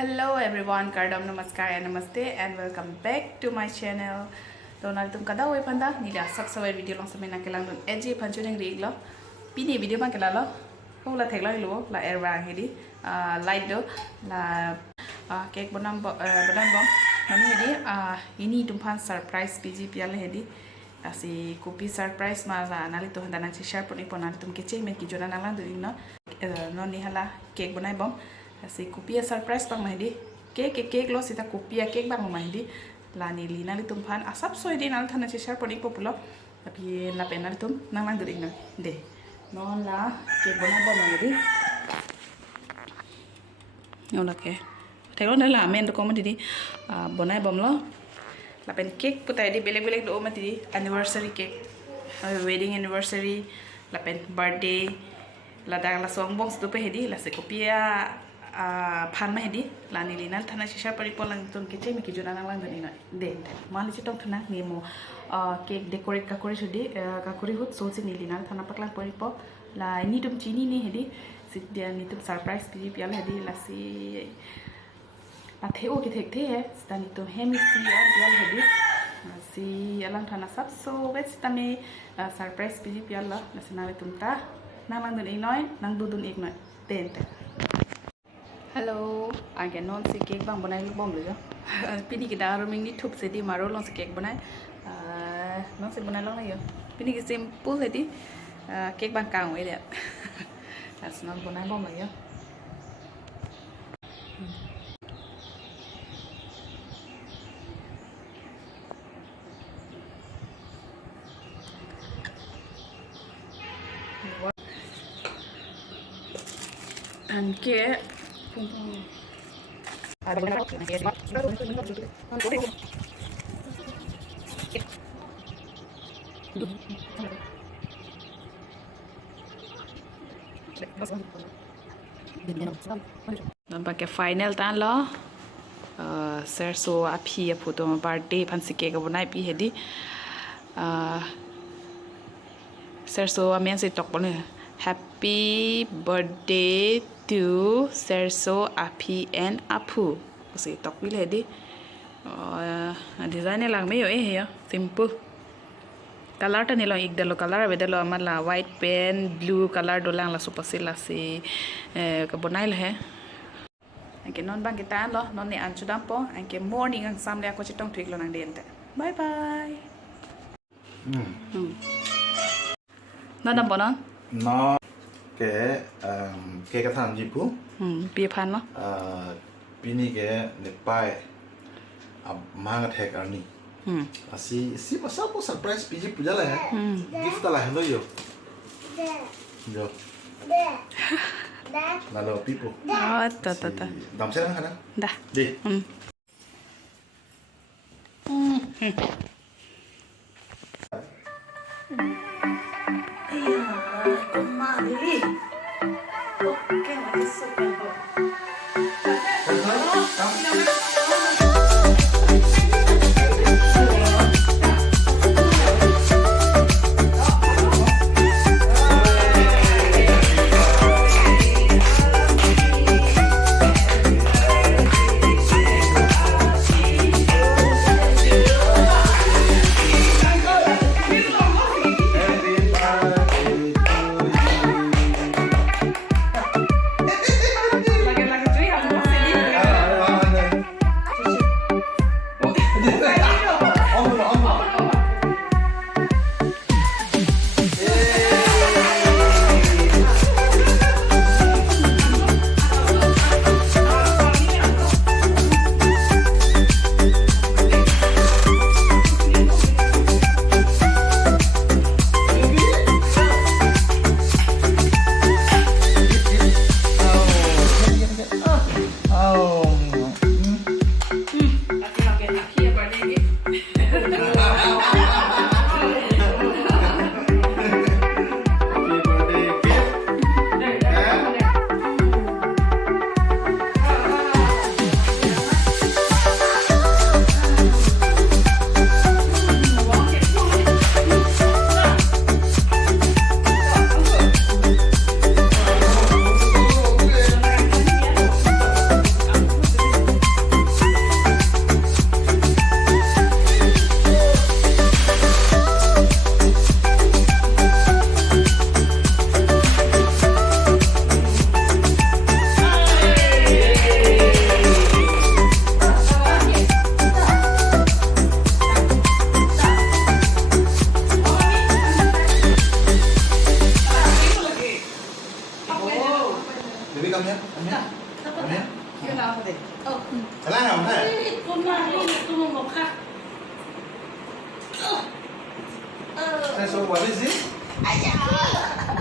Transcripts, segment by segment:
Hello everyone, Kardam Namaskar and Namaste and welcome back to my channel. Donal tum kada oi panda ni da subscribe video long samena kelang dun eji panchuning rig lo. Pini video ma kelalo. Ko la thek la lo la era hedi light do la cake bonam bom mani hedi ini tumpan surprise pg pial hedi asi kopi surprise ma la nali to handa nan share poni pona tum ke che men ki jona nalang du no no ni hala cake bonai bom asi kopi surprise bang mahdi cake lo sita kopi cake bang mahdi lani lina li tum phan asap soi din al thana share poni populo tapi la penal tum nalang du no de non la cake bonai bom mahdi no la ke thelo na la men to ko mahdi bonai bom lo la pen cake putai di belek do mahdi anniversary cake wedding anniversary la pen birthday la dang la song bong stu pe hedi la se kopia phan ma hedi la ni linal thana shisha pari polang ton ke che mi ki jona nang dani na den mali chitong thana ni mo cake decorate ka kori sudi ka kori hut so si ni linal thana paklang pari po la ni tum chini ni hedi sit dia ni tum surprise pi pial hedi la si la theo ki thek the hai stani to hemi si pial hedi si alang thana sap so vet stami surprise pi pial la na tum ta nang lang dun ik noi nang du dun ik noi ten te hello again non si cake bang banai lu bom lo pini ki da roming ni thup se di maro long si cake banai non si banai long la yo pini ki simple se di cake bang kang we de as non banai bom la yo and get pakai final tan lo Serso Aphi&Aphu Aphan birthday phansi cake bonai pi hedi Serso amen se tok bone happy birthday to Serso Aphi&Aphu si tok bil hedi design lang me yo he simple color ta nilo ik dalo color bedalo amala white pen blue color dolang la supasila si ka bonai le he anke non bang kita lo non ni an chudam po anke morning ang samle ako chitong twig lo nang dente bye bye nada bonon nó cái tham gì cũng bia phan lo bini cái để bay mang cái thẻ này si masa po surprise piji puja lah gift lah hello yo yo lalu pipo ta dam sen kan dah di Kemari. Oke, masuk ya, Bu. Amin. Kêu nào phải Salah không thế? con mà đi con ngọc khác. So what is it?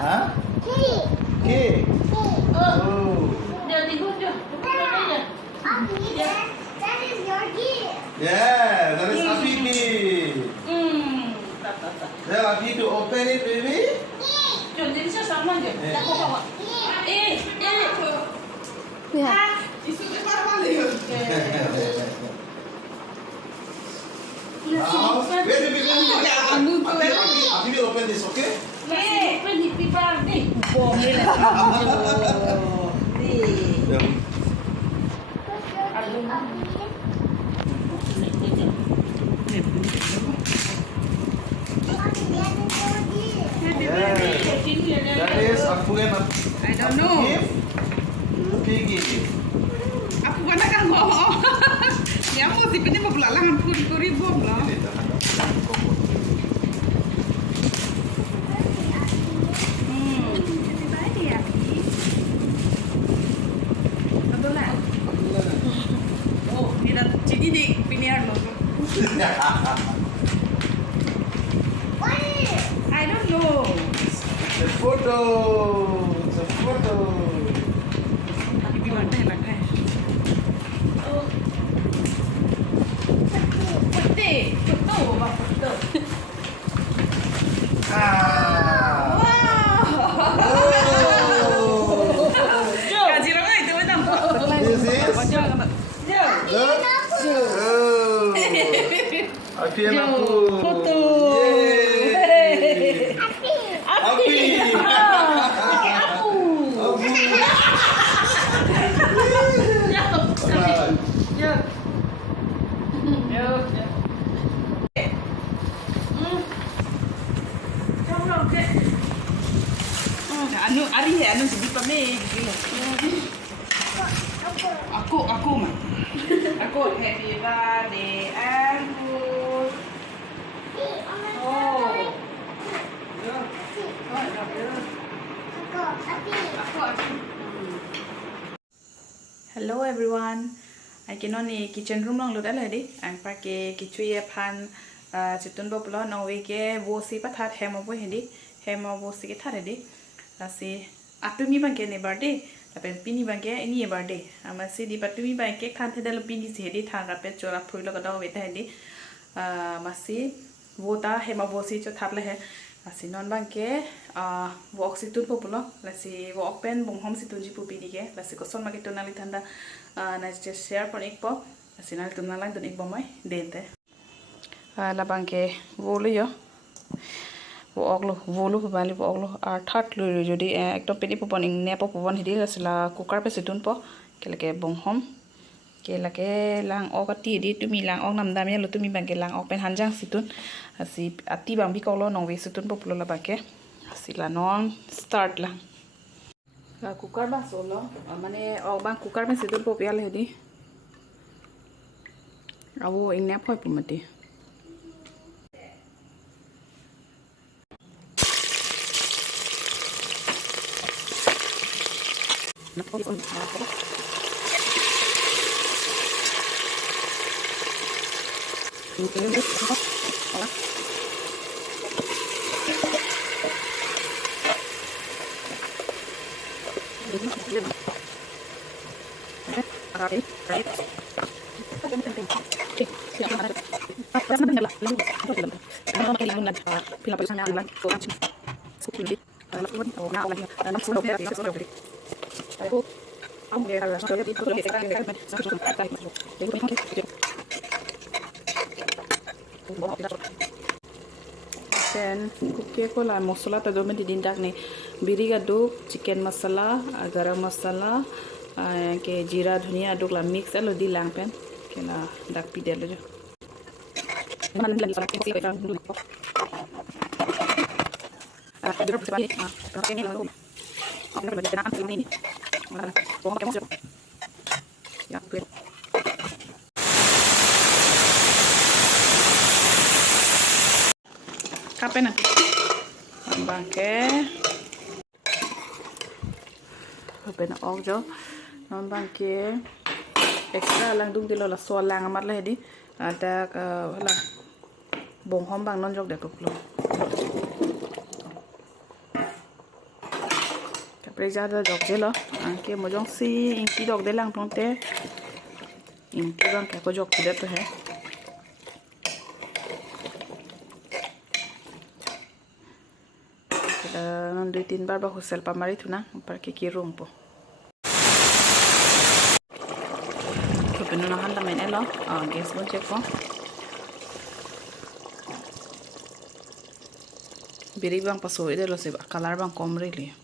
Huh? Cake. Oh. Giờ thì không chưa. That is your gift. Yeah, that is Aphi gift. Tell Aphi to open it, baby. Chuẩn đến chưa sáng luôn kìa. Đã không không ạ? Ê, chị sẽ bắt qua liền. Now, wait. Aphi will open this, okay? Ê, quên thì đi vào đi. Bồm đi là đi. Yeah. That is Aphu and I don't know. Aphi gift. Aku mana kan ngomong. Ya mau sih ini mau belalang puri bom lah. Ini tahan kokot. Oh, ini dah jadi di piniar loh. I don't know. It's a photo. It's a photo. Ini mana lagi? Oh, putih, betul, betul. Ah. Kaji ramai itu macam. This is. Look. Oh. Aphi and Aphu. Foto. Yay. Aphi. Anu sedih pamit. Aku mah. Aku happy birthday Aphu. Oh. Hello everyone. I can only kitchen room long luda lady. Ang pake kichuye pan chitun boplo no weke wosi pathat hemo bo hindi. Hemo wosi ke thare di. Asi atumi bangke ne birthday. Lapen pini bangke ini birthday. Amasi di patumi bangke khan thedal pini sedi thang rape chora phuilo kada weta hindi. Masi wota hemo wosi cho thatle he. Asi non bangke walk situn populo lasi walk pen bom hom situn ji pupini ke lasi koson mage tonali thanda na just share pon ikpo lasi nal tunala don ikbo mai dente la bangke wolu yo woglo wolu bali woglo ar that lu jodi ekdom pedi popon ing ne popon hidi lasila cooker pe situn po keleke bom hom kelake lang okati di tumi lang ok nam dam ya lo tumi bangke lang ok pen hanjang situn asi ati bang bi kolo nong we situn populo la bangke sila non start lang cooker ba solo mane og bang cooker me sidul po pial hedi awo ingna phoi pumati Then kuke ko la masala ta do me din dak ne biri ga do chicken masala garam masala ke jira dhuniya dok la mix alo di lang pen ke la dak pi de lo jo man la la ke ko ta du ko dro pa ni ke ni lo ana ba de na an ni mana ko ma ke mo jo ya ku kapen bangke kapen og jo non bang ke extra lang dung dilo la so lang amat la hedi ada la bong hom bang non jok de puklo ka preja da jok je lo ke mo jong si inki dok de lang tong te inki bang ka ko jok de to hai non 2-3 bar ba husel pa mari tuna par ke ki room po Pinunahan namin elo. Guess mo check ko. Birig bang pasuwi delo si color bang kom really.